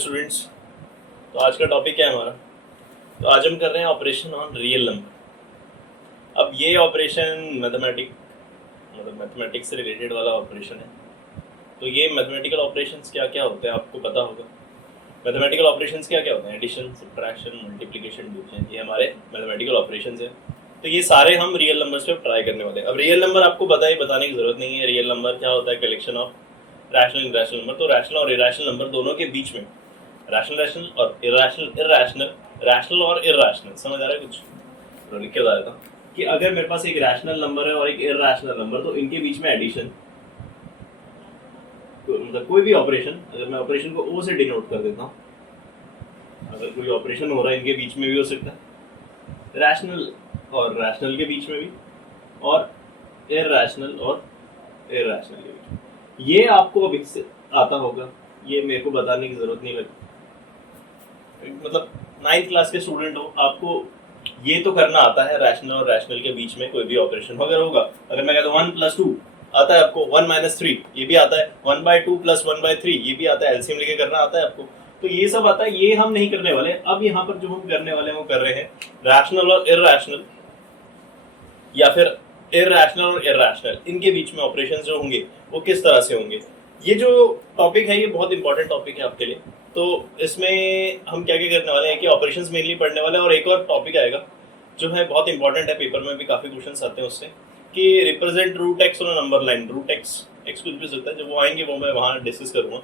Students. तो आज का टॉपिक क्या है हमारा? तो आज हम कर रहे हैं ऑपरेशन ऑन रियल नंबर। अब ये ऑपरेशन मैथमेटिक्स से रिलेटेड वाला ऑपरेशन है। तो ये मैथमेटिकल ऑपरेशंस क्या क्या होते हैं आपको पता होगा। मैथमेटिकल ऑपरेशंस क्या क्या होते हैं? एडिशन, सब्ट्रैक्शन, मल्टीप्लिकेशन, डिवीजन, ये हमारे मैथमेटिकल ऑपरेशंस हैं। तो ये सारे हम रियल नंबर्स पे ट्राई करने वाले हैं। अब रियल नंबर आपको बताने की जरूरत नहीं है। रियल नंबर क्या होता है? Collection of rational irrational number. तो रैशनल और इरेशनल नंबर दोनों के बीच में रैशनल और इरेशनल, रैशनल और इरेशनल, समझ आ रहा है कुछ? तो लिख के बता देता हूँ कि अगर मेरे पास एक रैशनल नंबर है और एक इरेशनल नंबर, तो इनके बीच में एडिशन, मतलब कोई भी ऑपरेशन, अगर मैं ऑपरेशन को ओ से डिनोट कर देता हूँ, अगर कोई ऑपरेशन हो रहा है इनके बीच में भी हो सकता है, रैशनल और रैशनल के बीच में भी, और इरेशनल और इरेशनल के बीच में। ये आपको अभी से आता होगा, ये मेरे को बताने की जरूरत नहीं लगती। मतलब 9th क्लास के स्टूडेंट हो, आपको ये तो करना आता है, रैशनल और रैशनल के बीच में कोई भी ऑपरेशन अगर होगा, अगर मैं कहता हूँ 1 + 2 आता है आपको, 1 - 3 ये भी आता है, 1/2 + 1/3 ये भी आता है, एलसीएम लेके करना आता है आपको। तो ये सब आता है, ये हम नहीं करने वाले। अब यहाँ पर जो हम करने वाले हैं वो कर रहे हैं रैशनल और इरेशनल, या फिर इरेशनल और इरेशनल, इनके बीच में ऑपरेशंस जो होंगे वो किस तरह से होंगे। ये जो टॉपिक है ये बहुत इंपॉर्टेंट टॉपिक है आपके लिए। तो इसमें हम क्या क्या करने वाले हैं कि ऑपरेशंस मेनली पढ़ने वाले हैं, और एक और टॉपिक आएगा जो है बहुत इंपॉर्टेंट है, पेपर में भी काफ़ी क्वेश्चंस आते हैं उससे, कि represent root x on a number line. Root x कुछ भी सकता है, जब वो आएंगे वो मैं वहाँ डिस्कस करूँगा।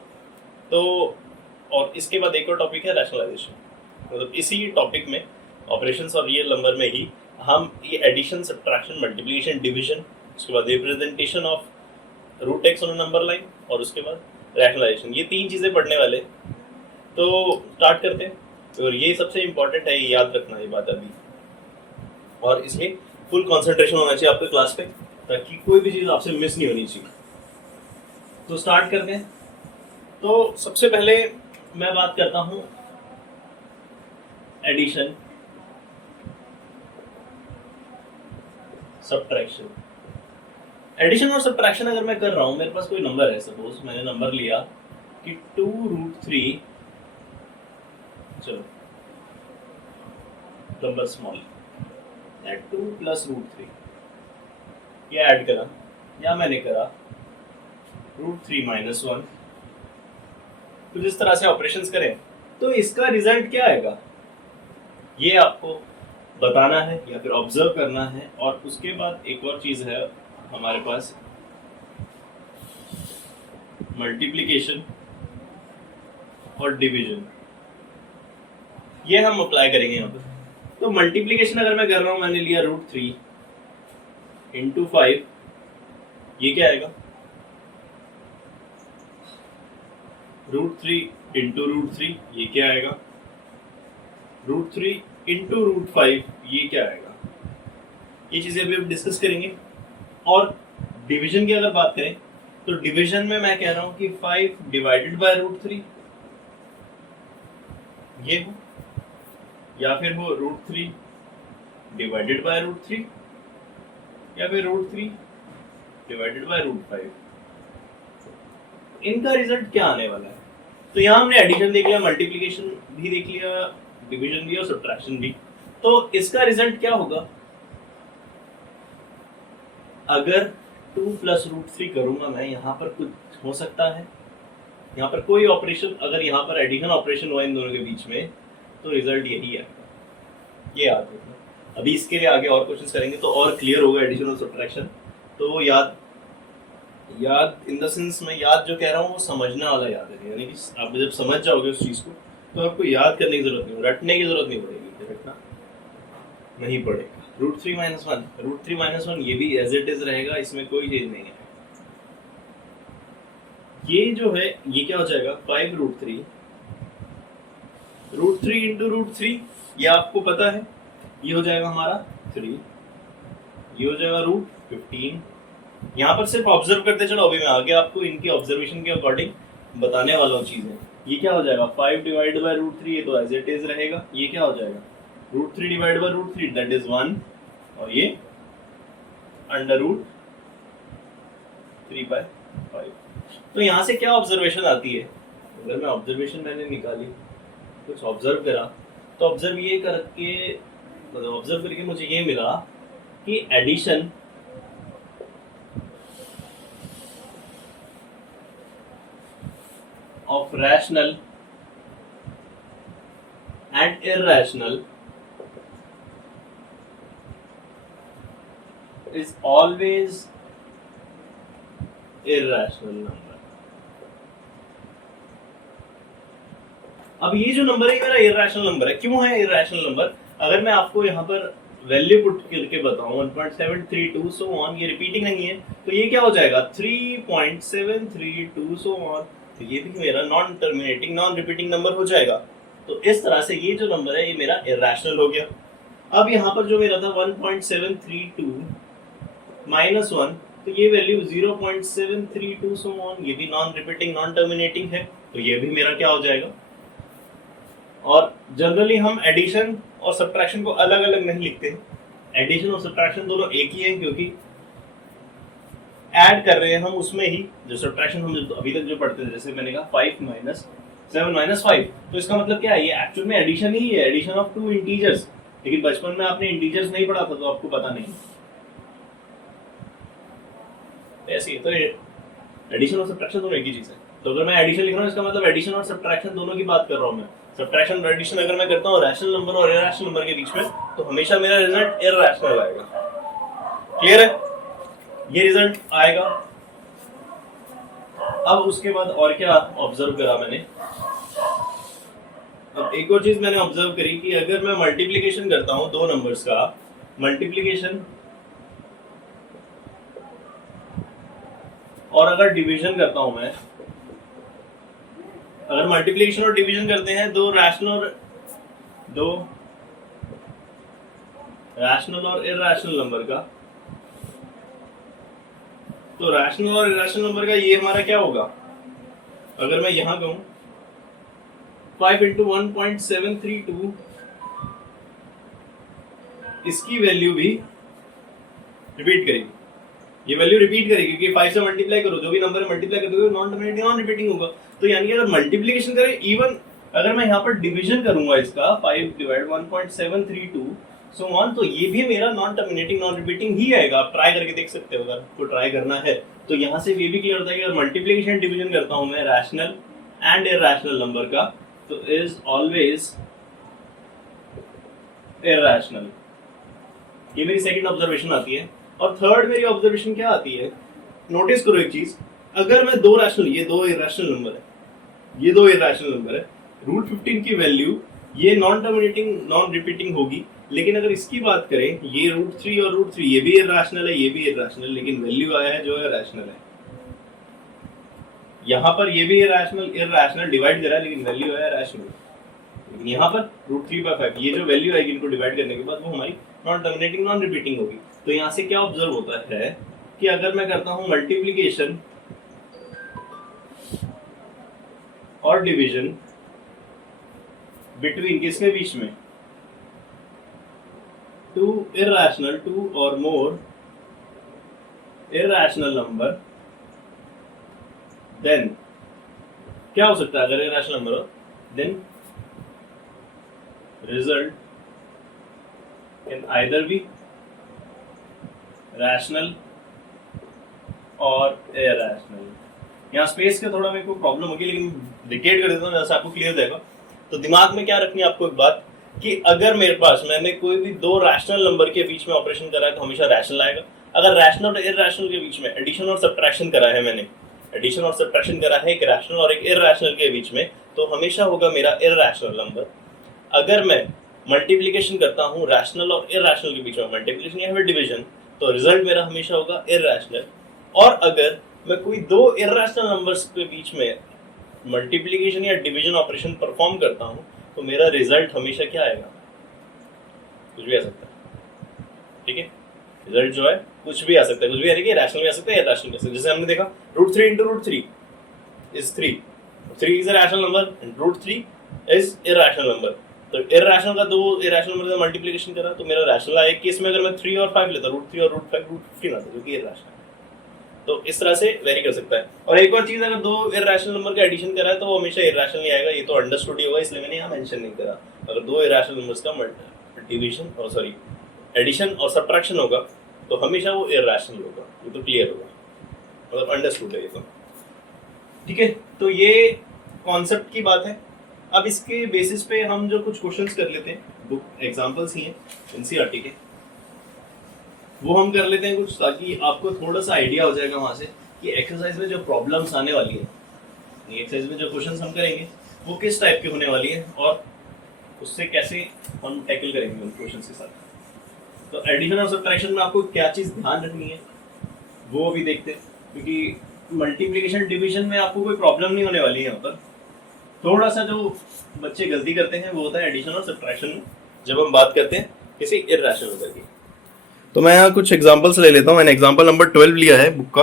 तो और इसके बाद एक और टॉपिक है रैशनलाइजेशन। मतलब इसी टॉपिक में ऑपरेशंस और रियल नंबर में ही हम ये एडिशन, सब्ट्रैक्शन, मल्टीप्लिकेशन, डिवीजन, उसके बाद representation of root x on a number line, और उसके बाद रैशनलाइजेशन, ये 3 चीज़ें पढ़ने वाले। तो स्टार्ट करते हैं। और ये सबसे इम्पोर्टेंट है, ये याद रखना ये बात अभी, और इसलिए फुल कंसंट्रेशन होना चाहिए आपके क्लास पे, ताकि कोई भी चीज़ आपसे मिस नहीं होनी चाहिए। तो स्टार्ट करते हैं। तो सबसे पहले मैं बात करता हूँ एडिशन, सब्ट्रैक्शन। एडिशन और सब्ट्रैक्शन अगर मैं कर रहा हूँ, मेरे पास कोई नंबर है, सपोज मैंने नंबर लिया कि 2√3, चलो नंबर स्मॉल, 2 + √3, ये ऐड करा, या मैंने करा √3 - 1। तो जिस तरह से ऑपरेशंस करें तो इसका रिजल्ट क्या आएगा ये आपको बताना है या फिर ऑब्जर्व करना है। और उसके बाद एक और चीज है हमारे पास, मल्टीप्लिकेशन और डिवीजन, ये हम अप्लाई करेंगे यहाँ पर। तो मल्टीप्लिकेशन अगर मैं कर रहा हूँ, मैंने लिया √3 × 5, ये क्या आएगा? √3 × √3, ये क्या आएगा? √3 × √5, ये क्या आएगा? ये चीजें अभी हम डिस्कस करेंगे। और डिवीजन की अगर बात करें, तो डिवीजन में मैं कह रहा हूं कि 5 / √3 ये हो, या फिर हो √3 / √3, या फिर √3 / √5। इनका रिजल्ट क्या आने वाला है? तो यहाँ हमने एडिशन देख लिया, मल्टीप्लिकेशन भी देख लिया, डिवीजन भी और सब्ट्रैक्शन भी। तो इसका रिजल्ट क्या होगा? अगर 2 + √3 करूंगा मैं, यहाँ पर कुछ हो सकता है, यहाँ पर कोई ऑपरेशन, अगर यहाँ पर एडिशन ऑपरेशन हुआ इन दोनों के बीच में, तो रिजल्ट यही है, ये याद रखना। अभी इसके लिए आगे और क्वेश्चंस करेंगे तो और क्लियर होगा एडिशन और सब्ट्रैक्शन। तो वो याद इन द सेंस, मैं याद जो कह रहा हूँ वो समझने वाला याद है, यानी कि आप जब समझ जाओगे उस चीज़ को तो आपको याद करने की जरूरत नहीं, रटने की जरूरत नहीं पड़ेगी, रटना नहीं पड़ेगा। √3 - 1 ये भी एज इट इज रहेगा, इसमें कोई चीज नहीं है। ये जो है ये क्या हो जाएगा? 5√3 √3 × √3, ये आपको पता है, ये हो जाएगा हमारा 3, ये हो जाएगा √15। यहाँ पर सिर्फ ऑब्जर्व करते चलो, अभी मैं आगे आपको इनकी ऑब्जर्वेशन के अकॉर्डिंग बताने वाला हूँ चीजें। ये क्या हो जाएगा? 5 / √3, ये तो एज इट इज रहेगा। ये क्या हो जाएगा? √3 / √3, दैट इज 1, और ये √3/5। तो यहाँ से क्या ऑब्जर्वेशन आती है अगर मैं ऑब्जर्वेशन मैंने निकाली, कुछ ऑब्जर्व करा, तो ऑब्जर्व ये करके मतलब ऑब्जर्व करके मुझे ये मिला कि addition of rational and irrational is always irrational number. अब ये जो नंबर है मेरा irrational नंबर है। क्यों है irrational नंबर? अगर मैं आपको यहाँ पर वैल्यू पुट करके बताऊं 1.732 सो ऑन, ये रिपीटिंग नहीं है, तो ये क्या हो जाएगा 3.732 सो ऑन, तो ये भी मेरा non terminating non repeating number हो जाएगा। तो इस तरह से ये जो नंबर है ये मेरा irrational हो गया। अब यहाँ पर जो मेरा था 1.732 माइनस 1, तो ये वैल्यू 0.732 सो ऑन, ये भी नॉन रिपीटिंग नॉन टर्मिनेटिंग है, तो ये भी मेरा क्या हो जाएगा। और जनरली हम एडिशन और सब्ट्रैक्शन को अलग अलग नहीं लिखते हैं, एडिशन और सब्ट्रैक्शन दोनों एक ही है, क्योंकि ऐड कर रहे हैं हम उसमें ही। जो सब्ट्रैक्शन हम अभी तक जो पढ़ते थे, जैसे मैंने कहा 5 माइनस 7 माइनस 5, तो इसका मतलब क्या है, ये एक्चुअल में एडिशन ही है, एडिशन ऑफ टू इंटीजर्स। लेकिन बचपन में आपने इंटीजर्स नहीं पढ़ा था तो आपको पता नहीं, ऐसे ही। तो एडिशन और सब्ट्रैक्शन दोनों एक ही चीज है। तो अगर मैं एडिशन लिख रहा हूँ, इसका मतलब एडिशन और सब्ट्रैक्शन दोनों की बात कर रहा हूँ मैं। सब्ट्रैक्शन और एडिशन अगर मैं करता हूँ रैशनल नंबर और इरैशनल नंबर के बीच में, तो हमेशा मेरा रिजल्ट इरैशनल आएगा। क्लियर है? ये रिजल्ट आएगा। अब उसके बाद और क्या ऑब्जर्व करा मैंने, अब एक और चीज मैंने ऑब्जर्व करी कि अगर मैं मल्टीप्लिकेशन करता हूँ दो नंबर्स का, मल्टीप्लिकेशन और अगर डिवीजन करता हूं मैं, अगर मल्टीप्लिकेशन और डिवीजन करते हैं दो रैशनल और इरैशनल नंबर का, तो रैशनल और इरैशनल नंबर का ये हमारा क्या होगा, अगर मैं यहां कहूं 5 इंटू 1.732, इसकी वैल्यू भी रिपीट करेगी, ये वैल्यू रिपीट करेगी, क्योंकि 5 से मल्टीप्लाई करो, जो भी नंबर है मल्टीप्लाई करोगे नॉन टर्मिनेटिंग नॉन रिपीटिंग होगा। तो यानी कि अगर मल्टीप्लिकेशन करें, इवन अगर मैं यहाँ पर डिवीजन करूंगा इसका 5 डिवाइड 1.732 सो ऑन, तो ये भी मेरा नॉन टर्मिनेटिंग नॉन रिपीटिंग ही आएगा। आप ट्राई करके देख सकते हो अगर आपको ट्राई करना है। तो यहाँ से ये भी क्लियर होता है कि अगर मल्टीप्लिकेशन डिवीजन करता हूँ मैं रैशनल एंड इरैशनल नंबर का, तो इज ऑलवेज इरैशनल। ये मेरी सेकंड ऑब्जर्वेशन आती है। और थर्ड मेरी ऑब्जर्वेशन क्या आती है, नोटिस करो एक चीज, अगर मैं दो रैशनल, ये दो इरैशनल नंबर है, ये दो इरैशनल नंबर है, रूट 15 की वैल्यू ये नॉन टर्मिनेटिंग नॉन रिपीटिंग होगी। लेकिन अगर इसकी बात करें, ये रूट 3 और रूट 3 ये भी इरैशनल है, ये भी इरैशनल, लेकिन वैल्यू आया है जो है रैशनल है। यहाँ पर ये भी इरैशनल डिवाइड करा है, लेकिन वैल्यू आया रैशनल। लेकिन यहाँ पर रूट 3/5 ये जो वैल्यू आएगी इनको डिवाइड करने के बाद, वो हमारी नॉन टर्मिनेटिंग नॉन रिपीटिंग होगी। तो यहाँ से क्या ऑब्जर्व होता है कि अगर मैं करता हूं मल्टीप्लिकेशन और डिवीजन बिटवीन किसके बीच में, टू इरैशनल, टू और मोर इरैशनल नंबर, देन क्या हो सकता है, अगर इरैशनल नंबर हो, then result can either be rational और इरैशनल। यहाँ स्पेस का थोड़ा मेरे को प्रॉब्लम होगी, लेकिन डिकेट कर देता हूँ जैसे आपको क्लियर जाएगा। तो दिमाग में क्या रखनी है आपको एक बात, कि अगर मेरे पास मैंने कोई भी दो रैशनल नंबर के बीच में ऑपरेशन करा है तो हमेशा रैशनल आएगा। अगर रैशनल और इरैशनल के बीच में एडिशन और सब्ट्रैक्शन करा है, मैंने एडिशन और सब्ट्रैक्शन करा है एक रैशनल और एक इरैशनल के बीच में, तो हमेशा होगा मेरा इरैशनल नंबर। अगर मैं मल्टीप्लिकेशन करता हूँ रैशनल और इरैशनल के बीच में, मल्टीप्लिकेशन या फिर डिवीजन, तो रिजल्ट मेरा हमेशा होगा इरैशनल। और अगर मैं कोई दो इरैशनल नंबर्स के बीच में मल्टीप्लिकेशन या डिवीजन ऑपरेशन परफॉर्म करता हूं, तो मेरा रिजल्ट हमेशा क्या आएगा, कुछ भी आ सकता है। ठीक है, रिजल्ट जो है कुछ भी आ सकता है, कुछ भी, यानी कि रैशनल भी आ सकता है, इरैशनल भी आ सकता है। जैसे हमने देखा root 3 into root 3 is 3 is a rational number and root 3 is irrational number. तो इरैशनल का दो इरैशनल नंबर का मल्टीप्लिकेशन करा तो मेरा रैशनल आया। एक केस में अगर मैं 3 और 5 लेता, रूट 3 और रूट 5 रूट 15 आता, जो कि इरैशनल। तो इस तरह से वेरी कर सकता है। और एक और चीज, अगर दो इरैशनल नंबर का एडिशन करा है तो वो हमेशा इरैशनल ही आएगा, ये तो अंडरस्टूड ही होगा, इसलिए मैंने यहाँ मेंशन नहीं करा। अगर दो इरैशनल नंबर्स का डिवीजन और सॉरी एडिशन और सब्ट्रैक्शन होगा तो हमेशा वो इरैशनल होगा, ये तो क्लियर होगा, मतलब अंडरस्टूड है ये तो, ठीक है। तो ये कॉन्सेप्ट की बात है। अब इसके बेसिस पे हम जो कुछ क्वेश्चंस कर लेते हैं, बुक एग्जांपल्स ही हैं एनसीईआरटी के, वो हम कर लेते हैं कुछ, ताकि आपको थोड़ा सा आइडिया हो जाएगा वहाँ से कि एक्सरसाइज में जो प्रॉब्लम्स आने वाली है, एक्सरसाइज में जो क्वेश्चंस हम करेंगे वो किस टाइप की होने वाली है और उससे कैसे हम टैकल करेंगे उन क्वेश्चंस के साथ। तो एडिशन और सब्ट्रैक्शन में आपको क्या चीज़ ध्यान रखनी है वो भी देखते हैं, क्योंकि मल्टीप्लिकेशन डिवीजन में आपको कोई प्रॉब्लम नहीं होने वाली है। यहाँ पर थोड़ा सा जो बच्चे गलती करते हैं वो होता है एडिशन और सब्ट्रैक्शन में, जब हम बात करते हैं किसी इरैशनल नंबर की। तो मैं यहाँ कुछ एग्जांपल्स ले लेता हूँ। मैंने एग्जांपल नंबर 12 लिया है बुक का।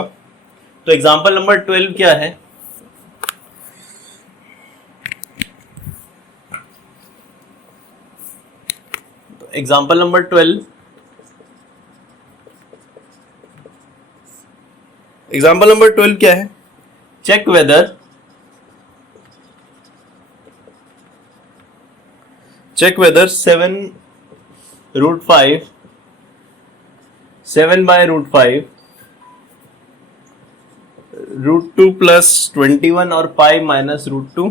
तो एग्जांपल नंबर 12 क्या है? तो एग्जांपल नंबर 12, एग्जांपल नंबर 12 क्या है? Check whether check whether 7 root 5 7 by root 5 root 2 plus 21 और pi minus root 2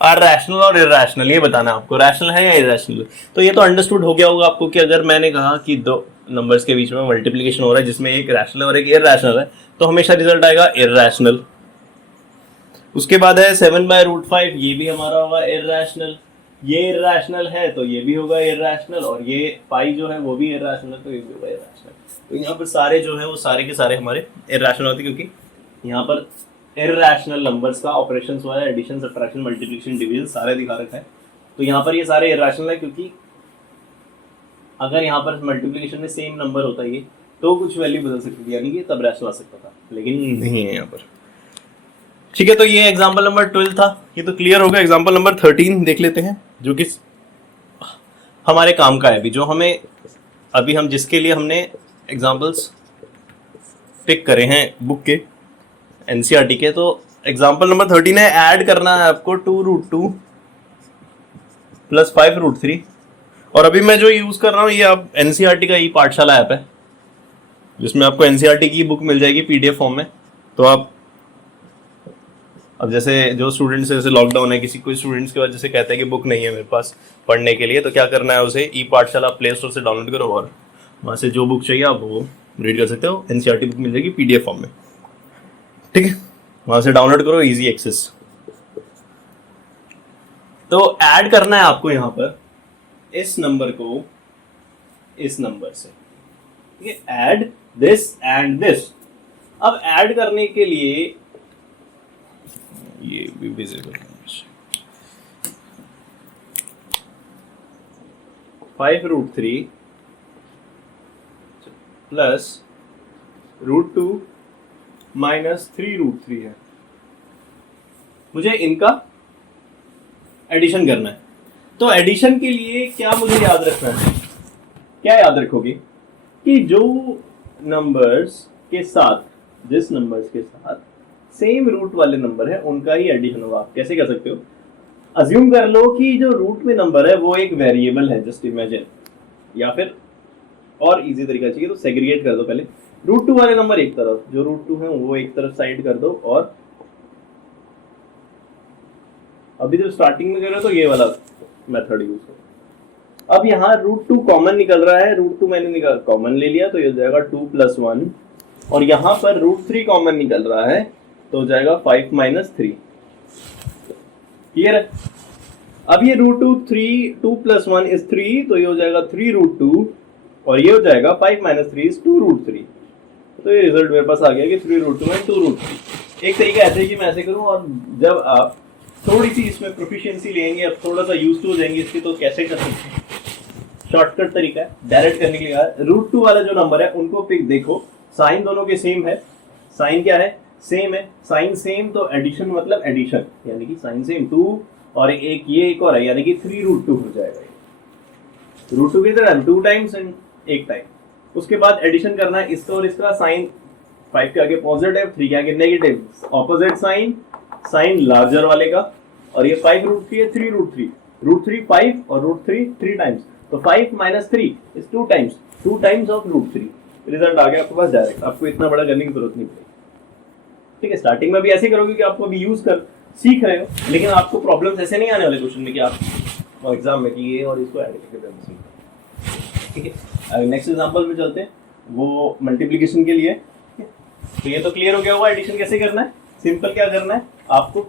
are rational और इरैशनल, ये बताना है आपको, रैशनल है या इरैशनल। तो ये तो अंडरस्टूड हो गया होगा आपको कि अगर मैंने कहा कि दो नंबर्स के बीच में मल्टीप्लिकेशन हो रहा है जिसमें एक रैशनल और एक इरैशनल है तो हमेशा रिजल्ट आएगा इरैशनल। उसके बाद है 7 by root 5, ये भी हमारा होगा इरैशनल, ये इरैशनल है तो ये भी होगा इरैशनल, और ये पाई जो है वो भी इरैशनल है तो ये भी होगा इरैशनल। तो यहाँ पर सारे जो है वो सारे के सारे हमारे इरैशनल होते हैं, क्योंकि यहाँ पर इरैशनल नंबर्स का ऑपरेशन हुआ है, एडिशन सब्ट्रैक्शन मल्टीप्लिकेशन डिवीजन सारे दिखा रखा है। तो यहाँ पर ये सारे इरैशनल है, क्योंकि अगर यहाँ पर मल्टीप्लिकेशन में सेम नंबर होता है तो कुछ वैल्यू बदल सकती थी, यानी कि तब रैशनल आ सकता था, लेकिन नहीं है यहाँ पर, ठीक है। तो ये एग्जाम्पल नंबर 12 था, ये तो क्लियर होगा। एग्जाम्पल नंबर 13 देख लेते हैं, जो कि हमारे काम का है अभी, जो हमें अभी हम जिसके लिए हमने एग्जाम्पल्स पिक करे हैं बुक के एनसीईआरटी के। तो एग्जाम्पल नंबर 13 है, ऐड करना है आपको 2 रूट 2 प्लस 5 रूट 3। और अभी मैं जो यूज कर रहा हूँ ये आप एनसीईआरटी का ई पाठशाला ऐप है, जिसमें आपको एनसीईआरटी की बुक मिल जाएगी पीडीएफ फॉर्म में। तो आप अब जैसे जो स्टूडेंट्स जैसे लॉकडाउन है, किसी कोई स्टूडेंट्स के वजह से कहते हैं कि बुक नहीं है मेरे पास पढ़ने के लिए, तो क्या करना है, उसे ई पाठशाला प्ले स्टोर से डाउनलोड करो और वहाँ से जो बुक चाहिए आप वो रीड कर सकते हो। एनसीईआरटी बुक मिल जाएगी पीडीएफ फॉर्म में, ठीक है। वहाँ से डाउनलोड करो, इजी एक्सेस। तो ऐड करना है आपको यहाँ पर इस नंबर को इस नंबर से, ठीक है। Add this and this. अब ऐड करने के लिए ये भी visible 5 root 3 plus root 2 minus 3 root 3 है। मुझे इनका एडिशन करना है। तो एडिशन के लिए क्या मुझे याद रखना है, क्या याद रखोगे कि जो नंबर्स के साथ, जिस नंबर्स के साथ सेम रूट वाले नंबर है उनका ही एडिशन होगा। आप कैसे कर सकते हो, अज्यूम कर लो कि जो रूट में नंबर है वो एक वेरिएबल है, जस्ट इमेजिन, या फिर और इजी तरीका चाहिए तो सेग्रीगेट कर दो। पहले रूट 2 वाले नंबर एक तरफ, जो रूट 2 है वो एक तरफ साइड कर दो, और अभी जब स्टार्टिंग में कर रहे हो तो ये वाला मेथड यूज करो। अब यहाँ रूट 2 कॉमन निकल रहा है, रूट 2 मैंने कॉमन ले लिया तो ये हो जाएगा 2 + 1, और यहाँ पर रूट 3 कॉमन निकल रहा है तो हो जाएगा 5 - 3। क्लियर है? अब ये रूट 2 3 2 + 1 is 3, तो ये हो जाएगा 3 रूट 2, और ये हो जाएगा 5 - 3 is 2 रूट 3। तो ये रिजल्ट मेरे पास आ गया कि 3 रूट 2 में 2 रूट 3। एक तरीका ऐसे कि मैं ऐसे करूँ, और जब आप थोड़ी सी इसमें प्रोफिशिएंसी लेंगे, अब थोड़ा सा यूज टू हो जाएंगे इसके, तो कैसे कर सकते हैं, शॉर्टकट तरीका है डायरेक्ट करने के लिए। रूट 2 वाला जो नंबर है उनको पिक देखो, साइन दोनों के सेम है, साइन क्या है, सेम है, साइन सेम तो एडिशन मतलब एडिशन, यानी कि साइन सेम 2 और एक ये एक और है, यानी कि 3 रूट 2 हो जाएगा। रूट 2 किधर है, 2 टाइम्स एंड 1 टाइम। उसके बाद एडिशन करना है इसका और इसका, साइन 5 के आगे पॉजिटिव, 3 के आगे negative, opposite sign, sign larger वाले का, और ये 5 रूट 3 है, 3 रूट 3, रूट 3 5 और रूट 3 3 टाइम्स, तो 5 minus 3 is 2 times of root 3। Result आ गया आपके पास डायरेक्ट, आपको इतना बड़ा करने की जरूरत नहीं पड़ेगी। ठीक है, स्टार्टिंग में भी ऐसे ही करोगे कि आपको अभी यूज कर सीख रहे हो, लेकिन आपको प्रॉब्लम्स ऐसे नहीं आने वाले क्वेश्चन में कि आप एग्जाम में कि ये और इसको ऐड करके देना सीख। ठीक है, नेक्स्ट एग्जांपल में चलते हैं, वो मल्टीप्लिकेशन के लिए। तो ये तो क्लियर हो गया होगा एडिशन कैसे करना है। सिंपल क्या करना है, आपको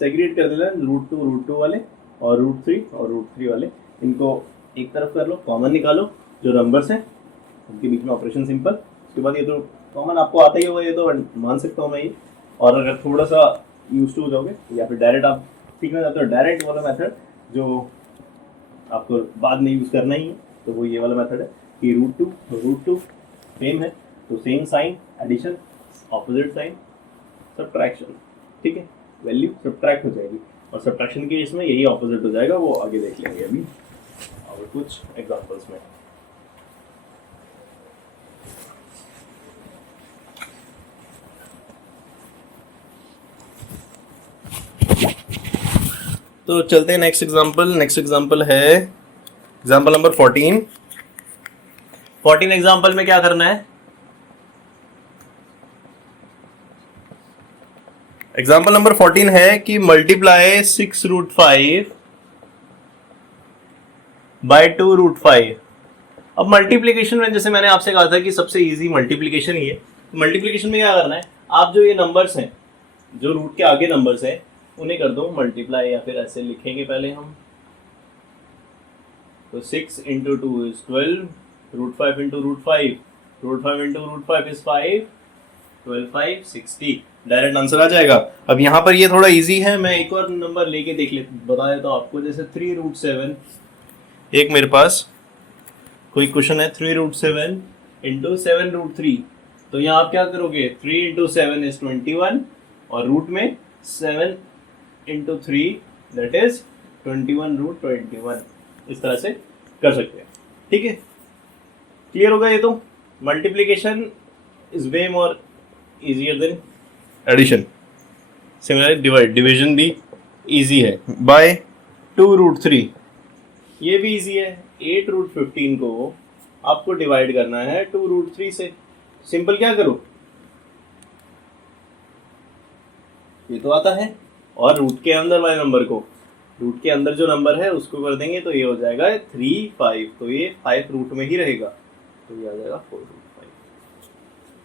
सेग्रीगेट कर देना है रूट 2 वाले और रूट 3 वाले, इनको एक तरफ कर लो, कॉमन निकालो जो नंबर्स हैं उनके बीच में ऑपरेशन सिंपल। उसके बाद ये तो कॉमन आपको आता ही होगा, ये तो मान सकता हूँ मैं ये। और अगर थोड़ा सा यूज टू हो जाओगे या फिर डायरेक्ट आप सीखना चाहते हो डायरेक्ट वाला मेथड जो आपको बाद में यूज करना ही है, तो वो ये वाला मेथड है कि रूट टू सेम है तो same sign, addition, opposite sign, subtraction. ठीक है, वैल्यू सब्ट्रैक्ट हो जाएगी और सब्ट्रैक्शन के इसमें यही ऑपोजिट हो जाएगा, वो आगे देख लेंगे अभी और कुछ एग्जांपल्स में। तो चलते हैं नेक्स्ट एग्जांपल है एग्जांपल नंबर 14 एग्जांपल में क्या करना है। एग्जांपल नंबर 14 है कि मल्टीप्लाई 6 रूट 5 बाय 2 रूट 5। अब मल्टीप्लीकेशन में जैसे मैंने आपसे कहा था कि सबसे इजी मल्टीप्लीकेशन ही है। मल्टीप्लीकेशन में क्या करना है, आप जो ये नंबर्स हैं जो रूट के आगे नंबर्स हैं उन्हें कर दो मल्टीप्लाई, या फिर ऐसे लिखेंगे पहले हम, तो 6 into 2 is 12, root 5 into root 5, root 5 into root 5 is 5, 12 5 60, direct answer आ जाएगा। अब यहाँ पर ये थोड़ा इजी है, मैं एक और नंबर लेके बता देता हूँ आपको, जैसे 3 रूट 7, एक मेरे पास कोई क्वेश्चन है 3 रूट 7 इंटू 7 रूट 3, तो यहाँ आप क्या करोगे 3 इंटू 7 इज 21 और रूट में 7 इंटू 3 दैट इज 21 रूट 21, इस तरह से कर सकते हैं। ठीक है, क्लियर होगा ये। तो multiplication is way more easier than addition. Similarly division भी इजी है बाय 2 रूट 3, ये भी इजी है। 8 रूट 15 को आपको डिवाइड करना है 2 रूट 3 से। सिंपल क्या करो, ये तो आता है, और रूट के अंदर वाले नंबर को, रूट के अंदर जो नंबर है उसको कर देंगे तो ये हो जाएगा 3 5, तो ये 5 रूट में ही रहेगा, तो ये आ जाएगा 4 रूट 5।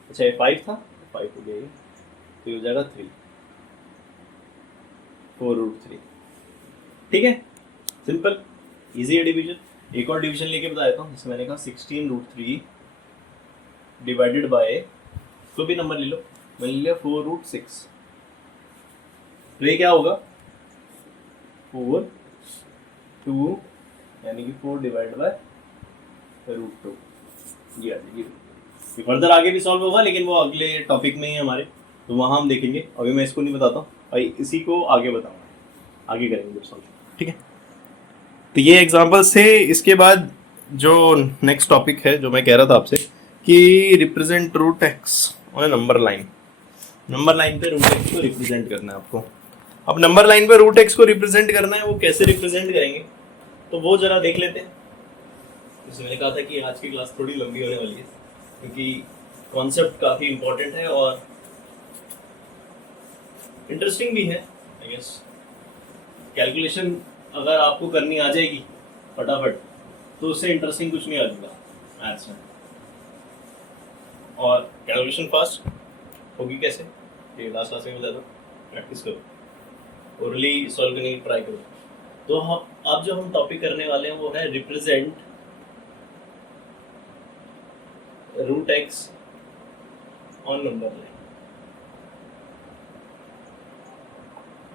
अच्छा ये 5 था, 5 हो गया ये, तो ये हो जाएगा 3, 4 रूट 3। ठीक है, सिंपल इजी है डिवीजन। एक और डिवीजन लेके बता देता हूँ, जैसे मैंने कहा 16 रूट 3 डिवाइडेड बाय, कोई भी नंबर ले लो, मैंने लिया 4 रूट 6, तो ये क्या होगा 4 2 यानी कि 4 डिवाइड बाय रूट 2, ये आ जाएगी। फर्दर आगे भी सॉल्व होगा लेकिन वो अगले टॉपिक में ही है हमारे, तो वहाँ हम देखेंगे, अभी मैं इसको नहीं बताता हूँ और इसी को आगे बताऊँगा, आगे करेंगे जब सॉल्व। ठीक है, तो ये एग्जांपल से इसके बाद जो नेक्स्ट टॉपिक है जो मैं कह रहा था आपसे कि represent root x on number line. Number line पे रूट एक्स को रिप्रेजेंट करना है आपको। अब नंबर लाइन पे रूट एक्स को रिप्रेजेंट करना है, वो कैसे रिप्रेजेंट करेंगे तो वो जरा देख लेते हैं। जैसे मैंने कहा था कि आज की क्लास थोड़ी लंबी होने वाली है क्योंकि कॉन्सेप्ट काफ़ी इंपॉर्टेंट है और इंटरेस्टिंग भी है। आई गेस कैलकुलेशन अगर आपको करनी आ जाएगी फटाफट तो उससे इंटरेस्टिंग कुछ नहीं आ जाएगा मैथ्स में। और कैलकुलेशन फास्ट होगी कैसे, ये लास्ट क्लास में बताया था, प्रैक्टिस करो, ओरली सॉल्व करने की ट्राई करो। तो हम अब जो हम टॉपिक करने वाले हैं वो है represent root x on number line.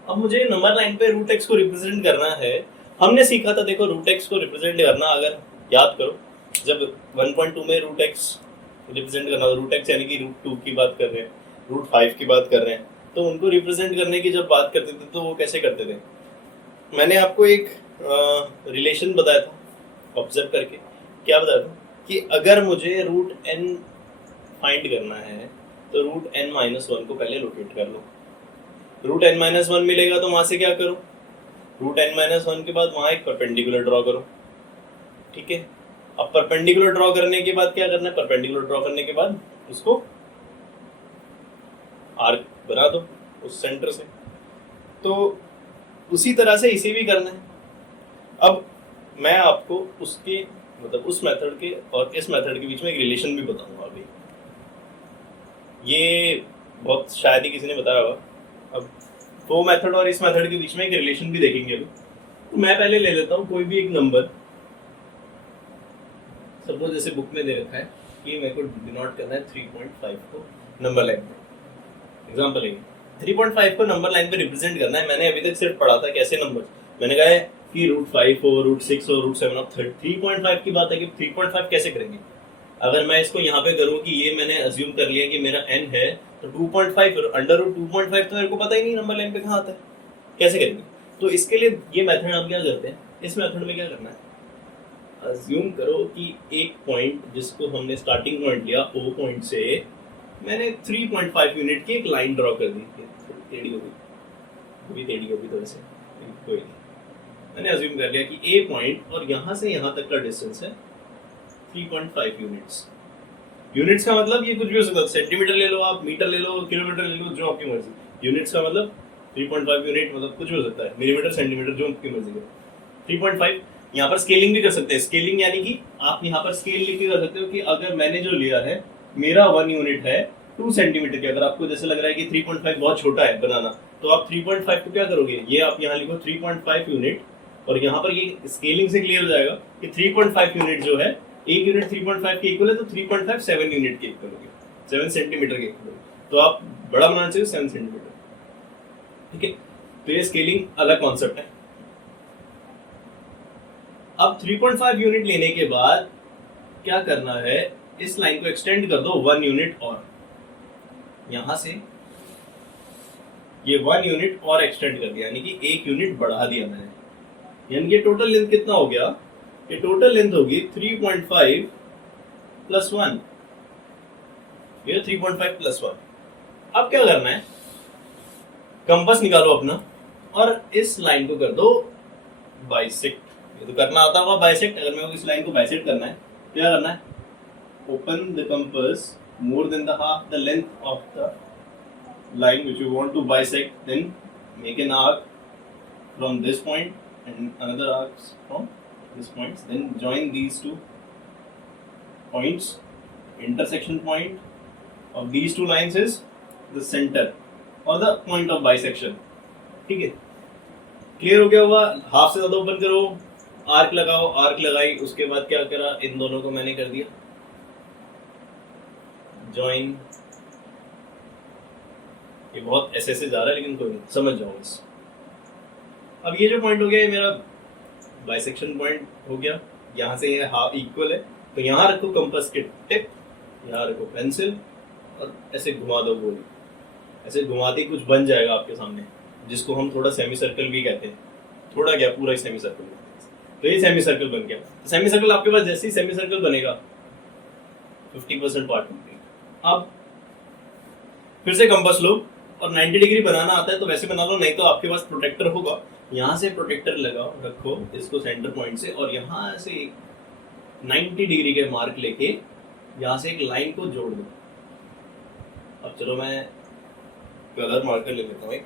अब मुझे नंबर लाइन पे रूट एक्स को रिप्रेजेंट करना है। हमने सीखा था, देखो रूट एक्स को रिप्रेजेंट करना, अगर याद करो जब 1.2 में रूट एक्स रिप्रेजेंट करना, रूट एक्स यानी कि रूट 2 की बात कर रहे हैं, रूट 5 की बात कर रहे हैं, तो उनको रिप्रेजेंट करने की जब बात करते थे तो वो कैसे करते थे। मैंने आपको एक रिलेशन बताया था ऑब्जर्व करके, क्या बताया था कि अगर मुझे रूट n फाइंड करना है तो रूट n माइनस वन को पहले लोकेट कर लो। रूट n माइनस वन मिलेगा तो वहां से क्या करो, रूट n माइनस वन के बाद वहां एक परपेंडिकुलर ड्रॉ करो। ठीक है, अब परपेंडिकुलर ड्रॉ करने के बाद क्या करना है, परपेंडिकुलर ड्रॉ करने के बाद उसको आर्क बना दो उस सेंटर से। तो उसी तरह से इसे भी करना है। अब मैं आपको उसके मतलब उस मेथड के और इस मेथड के बीच में एक रिलेशन भी बताऊंगा अभी। ये बहुत शायद ही किसी ने बताया होगा। अब वो मेथड और इस मेथड के बीच में एक रिलेशन भी देखेंगे अभी। तो मैं पहले ले लेता हूँ कोई भी एक नंबर, सपोज जैसे बुक में दे रखा है कि मेरे को डिनोट करना है 3.5 को नंबर लाइन पे। एग्जांपल है 3.5 को नंबर लाइन पे रिप्रेजेंट करना है। मैंने अभी तक सिर्फ पढ़ा था कैसे नंबर, मैंने कहा है कि √5 हो, √6 हो, √7 हो। 3.5 की बात है कि 3.5 कैसे करेंगे। अगर मैं इसको यहाँ पे करूँ कि ये मैंने अज्यूम कर लिया कि मेरा n है, तो 2.5 √2.5 तो मेरे को पता ही नहीं नंबर लाइन पे कहाँ आता है, कैसे करेंगे। तो इसके लिए ये मेथड हम क्या करते हैं, इस मेथड में क्या करना है, अज्यूम करो कि एक पॉइंट जिसको हमने स्टार्टिंग पॉइंट लिया O पॉइंट से, मैंने 3.5 यूनिट की एक लाइन ड्रॉ कर दी। टेढ़ी हो गई, टेढ़ी हो गई तो वैसे कोई नहीं। मैंने अज्यूम कर लिया कि A पॉइंट और यहाँ से यहाँ तक का डिस्टेंस है 3.5 यूनिट्स। यूनिट्स का मतलब ये कुछ भी हो सकता है, सेंटीमीटर ले लो आप, मीटर ले लो, किलोमीटर ले लो, जो आपकी मर्जी। यूनिट्स का मतलब 3.5 यूनिट मतलब कुछ भी हो सकता है, मिलीमीटर, सेंटीमीटर, जो आपकी मर्जी है। 3.5 यहाँ पर स्केलिंग भी कर सकते हैं। स्केलिंग यानी कि आप यहाँ पर स्केल लिख के कर सकते हो कि अगर मैंने जो लिया है मेरा 1 यूनिट है 2 सेंटीमीटर के, अगर आपको जैसे लग रहा है कि 3.5 बहुत छोटा है बनाना, तो आप 3.5 को क्या करोगे, ये आप यहाँ लिखो 3.5 यूनिट, और यहाँ पर ये स्केलिंग से क्लियर हो जाएगा कि 3.5 यूनिट जो है, एक यूनिट 3.5 के इक्वल है, तो 3.5 7 यूनिट के इक्वल होगी, 7 सेंटीमीटर के इक्वल होगी। तो आप बड़ा बनाना चाहिए 7 सेंटीमीटर। ठीक है, तो ये स्केलिंग अलग कॉन्सेप्ट है। अब 3.5 यूनिट लेने के बाद क्या करना है, इस लाइन को एक्सटेंड कर दो 1 यूनिट और, यहां से ये 1 यूनिट और एक्सटेंड कर दिया, यानी कि 1 यूनिट बढ़ा दिया मैंने। यानी कि टोटल लेंथ कितना हो गया, ये टोटल लेंथ होगी 3.5 प्लस 1, ये 3.5 प्लस 1। अब क्या करना है, कंपास निकालो अपना और इस लाइन को कर दो बाइसेक्ट। ये तो करना आता होगा बाइसेक्ट। अगर मेरे को इस लाइन को बाइसेक्ट करना है, क्या करना है, open the compass more than the half the length of the line which you want to bisect, then make an arc from this point and another arc from this point, then join these two points. Intersection point of these two lines is the center or the point of bisection. ठीक है, clear हो गया होगा। Half से ज्यादा open करो, arc लगाओ, arc लगाई, उसके बाद क्या करा, इन दोनों को मैंने कर दिया ज्वाइन। ये बहुत ऐसे जा रहा है लेकिन कोई नहीं, समझ जाओ बस। अब ये जो पॉइंट हो गया, ये मेरा बाइसेक्शन पॉइंट हो गया। यहाँ से ये हाफ इक्वल है, तो यहाँ रखो कंपास के टिप, यहाँ रखो पेंसिल और ऐसे घुमा दो गोली। ऐसे घुमाते ही कुछ बन जाएगा आपके सामने, जिसको हम थोड़ा सेमी सर्कल भी कहते हैं। थोड़ा क्या, पूरा सेमी सर्कल। तो ये सेमी सर्कल बन गया। तो सेमी सर्कल आपके पास जैसे ही सेमी सर्कल बनेगा 50% पार्ट कंप्लीट। अब फिर से कंपास लो, और 90 डिग्री बनाना आता है तो वैसे बना लो, नहीं तो आपके पास प्रोटेक्टर होगा, यहाँ से प्रोटेक्टर लगाओ, रखो इसको सेंटर पॉइंट से, और यहाँ से 90 डिग्री के मार्क लेके यहाँ से एक लाइन को जोड़ दो। अब चलो मैं कलर मार्कर ले लेता हूँ एक,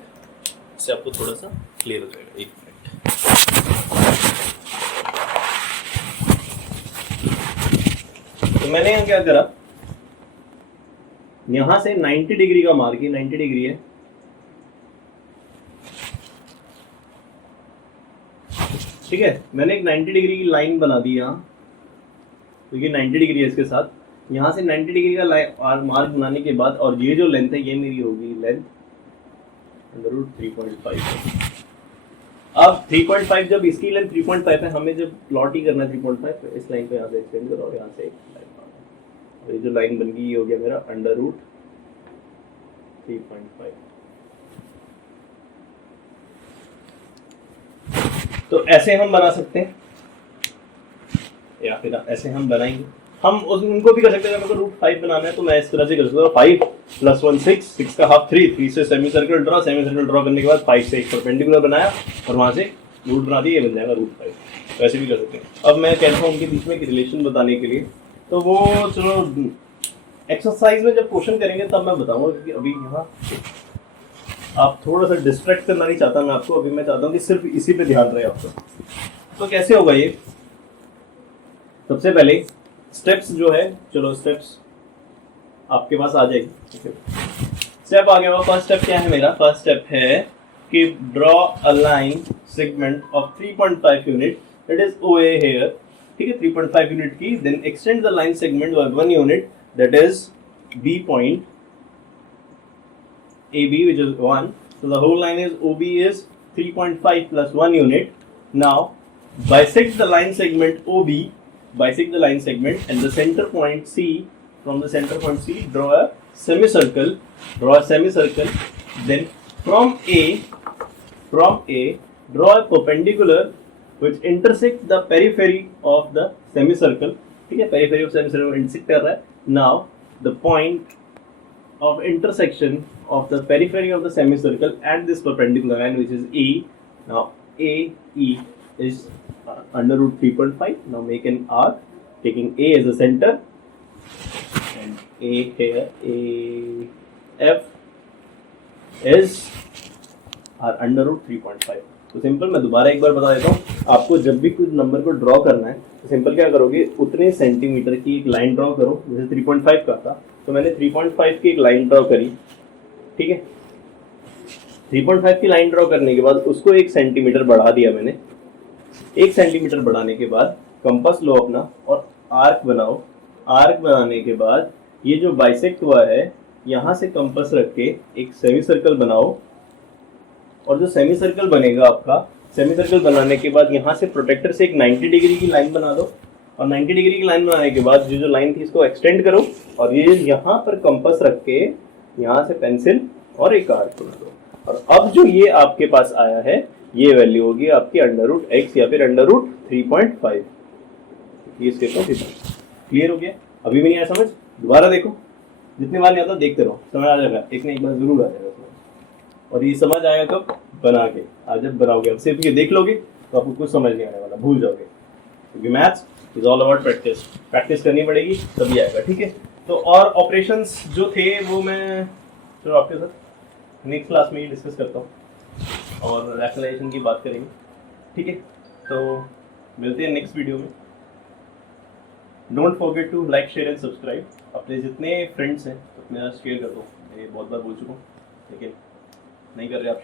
इससे आपको थोड़ा सा क्लियर हो जाएगा। एक मिनट। तो मैंने यहाँ क्या करा, यहां से 90 डिग्री का मार्क, 90 डिग्री है, ठीक है। मैंने एक 90 डिग्री की लाइन बना दी यहाँ, क्योंकि 90 डिग्री है इसके साथ। यहाँ से 90 डिग्री का मार्क बनाने के बाद, और ये जो लेंथ है ये मेरी होगी लेंथ √3.5। अब 3.5 जब इसकी लेंथ 3.5 है, हमें जब प्लॉट ही करना है 3.5, तो इस लाइन को यहाँ से एक्सटेंड करो और यहाँ से ये जो लाइन बन गई ये हो गया मेरा √3.5। तो ऐसे हम बना सकते हैं, या फिर ऐसे हम बनाएंगे। हम उनको भी कर सकते हैं। अगर मेरे को √5 बनाना है तो मैं इस तरह से कर सकता हूँ, 5 + 1 6, 6 का हाफ 3, 3 से semi circle draw, semi circle draw करने के बाद 5 से एक परपेंडिकुलर बनाया और वहां से रूट बना दिया, ये बन जाएगा √5। वैसे भी कर सकते हैं। अब मैं कहता हूँ उनके बीच में एक रिलेशन बताने के लिए, तो वो चलो एक्सरसाइज में जब क्वेश्चन करेंगे तब मैं बताऊंगा, क्योंकि अभी यहाँ आप थोड़ा सा डिस्ट्रैक्ट करना नहीं चाहता मैं आपको। अभी मैं चाहता हूँ कि सिर्फ इसी पे ध्यान रहे आपको। तो कैसे होगा ये? सबसे पहले स्टेप्स जो है, चलो स्टेप्स आपके पास आ जाएगी। स्टेप आ गया होगा। फर्स्ट स्टेप क्या है मेरा? फर्स्ट स्टेप है कि draw a line segment of 3.5 unit, that is OA here, ठीक है, 3.5 यूनिट की। Then extend the line segment by 1 unit, that is B point AB, which is 1. So the whole line is OB is 3.5 plus 1 unit. Now bisect the line segment OB, bisect the line segment and the center point C. From the center point C, draw a semicircle. Draw a semicircle. Then from A, draw a perpendicular which intersects the periphery of the semicircle. ठीक है, periphery of semicircle intersect कर रहा है. Now the point of intersection of the periphery of the semicircle and this perpendicular line, which is E. Now AE is under root 3.5. Now make an arc taking A as a center and A here, AF is under root 3.5. तो simple मैं दोबारा एक बार बता देता हूँ आपको। जब भी कुछ नंबर को ड्रॉ करना है तो सिंपल क्या करोगे, उतने सेंटीमीटर की एक लाइन ड्रॉ करो। जैसे 3.5 का था तो मैंने 3.5 की एक लाइन ड्रॉ करी, ठीक है। 3.5 की लाइन ड्रॉ करने के बाद उसको 1 सेंटीमीटर बढ़ा दिया मैंने। 1 सेंटीमीटर बढ़ाने के बाद कंपास लो अपना और आर्क बनाओ। आर्क बनाने के बाद ये जो बाइसेक्ट हुआ है यहाँ से कंपास रख के एक सेमी सर्कल बनाओ। और जो सेमी सर्कल बनेगा आपका, सेमी सर्कल बनाने के बाद यहाँ से प्रोटेक्टर से एक 90 डिग्री की लाइन बना दो। और 90 डिग्री की लाइन बनाने के बाद जो लाइन थी इसको एक्सटेंड करो और ये यहाँ पर कंपास रख के यहाँ से पेंसिल और एक आर्क बना दो। और अब जो ये आपके पास आया है ये वैल्यू होगी आपकी √x या फिर √3.5। ये स्टेप क्लियर हो गया? अभी भी नहीं आया समझ? दोबारा देखो, जितने बार नहीं आता देखते रहो, समझ आ जाएगा। एक ना एक बार जरूर आ जाएगा समझ। और ये समझ आएगा कब? बना के। आज जब बनाओगे, अब सिर्फ ये देख लोगे तो आपको कुछ समझ नहीं आने वाला, भूल जाओगे। क्योंकि maths is all about practice. Practice करनी पड़ेगी तभी आएगा, ठीक है। तो और ऑपरेशंस जो थे वो मैं चलो आपके साथ नेक्स्ट क्लास में ही डिस्कस करता हूँ और रैशनलाइजेशन की बात करेंगे, ठीक है। तो मिलते हैं नेक्स्ट वीडियो में। Don't forget to like, share and subscribe. अपने जितने फ्रेंड्स हैं तो मेरा शेयर कर दो। मैं बहुत बार बोल चुका हूँ लेकिन नहीं कर रहे आप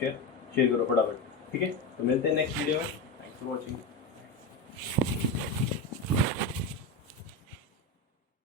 शेयर करो फटाफट, ठीक है। तो मिलते हैं नेक्स्ट वीडियो में। Thanks for watching.